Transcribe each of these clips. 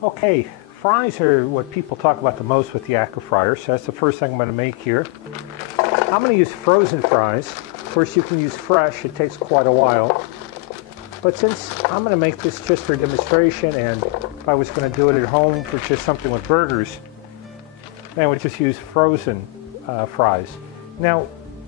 Okay, fries are what people talk about the most with the ActiFryer, so that's the first thing I'm going to make here. I'm going to use frozen fries. Of course, you can use fresh. It takes quite a while. But since I'm going to make this just for demonstration, and if I was going to do it at home for just something with burgers, then I would just use frozen fries. Now,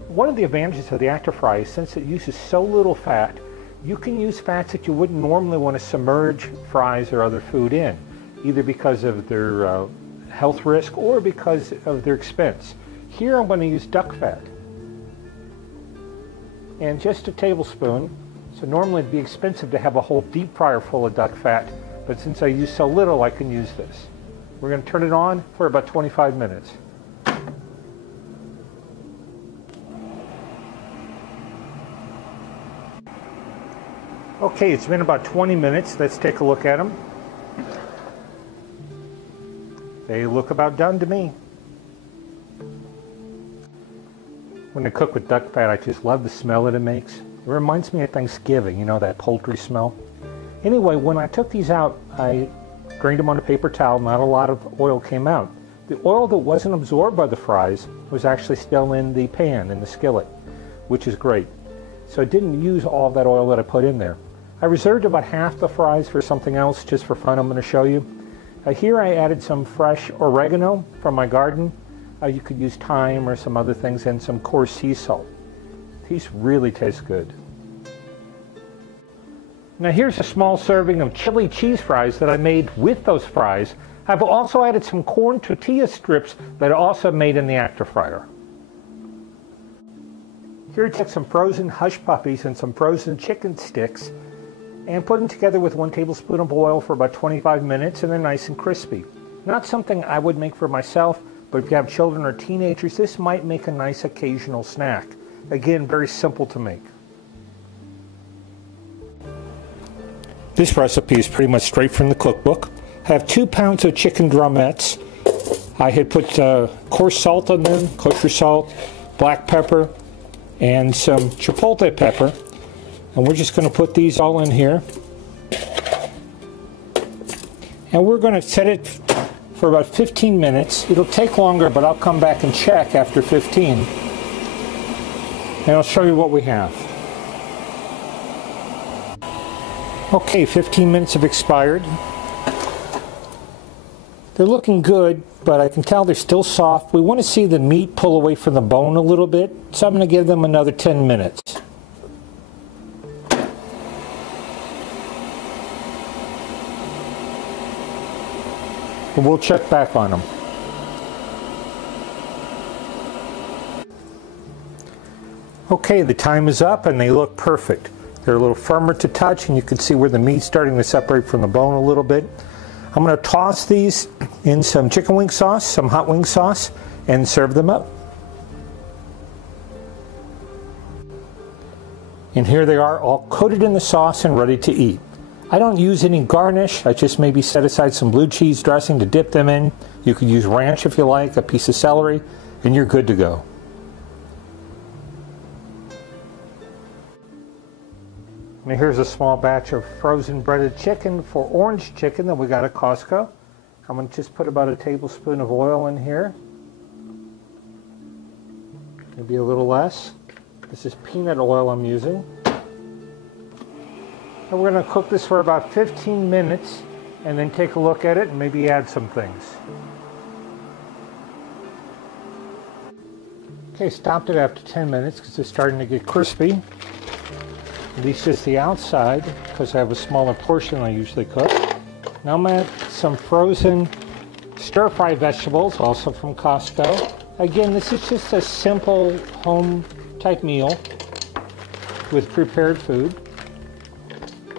one of the advantages of the ActiFry is since it uses so little fat, you can use fats that you wouldn't normally want to submerge fries or other food in, either because of their health risk or because of their expense. Here I'm going to use duck fat. And just a tablespoon. So normally it'd be expensive to have a whole deep fryer full of duck fat, but since I use so little, I can use this. We're going to turn it on for about 25 minutes. Okay, it's been about 20 minutes. Let's take a look at them. They look about done to me. When I cook with duck fat, I just love the smell that it makes. It reminds me of Thanksgiving, you know, that poultry smell. Anyway, when I took these out, I drained them on a paper towel. Not a lot of oil came out. The oil that wasn't absorbed by the fries was actually still in the pan, in the skillet, which is great. So I didn't use all of that oil that I put in there. I reserved about half the fries for something else, just for fun. I'm going to show you. Here I added some fresh oregano from my garden. You could use thyme or some other things, and some coarse sea salt. These really taste good. Now here's a small serving of chili cheese fries that I made with those fries. I've also added some corn tortilla strips that I also made in the ActiFryer. Here I took some frozen hush puppies and some frozen chicken sticks and put them together with 1 tablespoon of oil for about 25 minutes, and they're nice and crispy. Not something I would make for myself, but if you have children or teenagers, this might make a nice occasional snack. Again, very simple to make. This recipe is pretty much straight from the cookbook. I have 2 pounds of chicken drumettes. I had put coarse salt on them, kosher salt, black pepper, and some chipotle pepper. And we're just going to put these all in here. And we're going to set it for about 15 minutes. It'll take longer, but I'll come back and check after 15. And I'll show you what we have. Okay, 15 minutes have expired. They're looking good, but I can tell they're still soft. We want to see the meat pull away from the bone a little bit, so I'm going to give them another 10 minutes. And we'll check back on them. Okay, the time is up and they look perfect. They're a little firmer to touch, and you can see where the meat's starting to separate from the bone a little bit. I'm going to toss these in some chicken wing sauce, some hot wing sauce, and serve them up. And here they are, all coated in the sauce and ready to eat. I don't use any garnish. I just maybe set aside some blue cheese dressing to dip them in. You could use ranch if you like, a piece of celery, and you're good to go. Now here's a small batch of frozen breaded chicken for orange chicken that we got at Costco. I'm going to just put about a tablespoon of oil in here. Maybe a little less. This is peanut oil I'm using. And we're going to cook this for about 15 minutes and then take a look at it and maybe add some things. Okay, stopped it after 10 minutes because it's starting to get crispy. At least just the outside, because I have a smaller portion than I usually cook. Now I'm going to add some frozen stir-fry vegetables, also from Costco. Again, this is just a simple home-type meal with prepared food.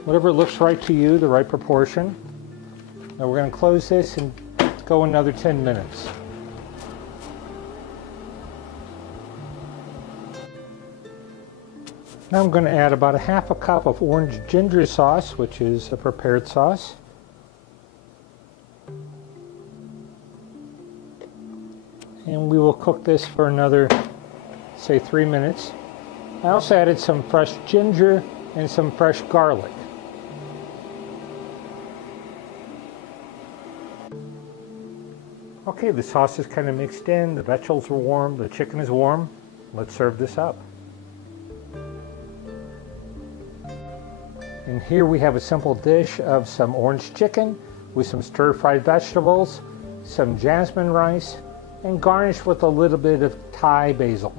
Whatever looks right to you, the right proportion. Now we're going to close this and go another 10 minutes. Now I'm going to add about a half a cup of orange ginger sauce, which is a prepared sauce. And we will cook this for another, say, 3 minutes. I also added some fresh ginger and some fresh garlic. Okay, the sauce is kind of mixed in, the vegetables are warm, the chicken is warm. Let's serve this up. And here we have a simple dish of some orange chicken with some stir-fried vegetables, some jasmine rice, and garnished with a little bit of Thai basil.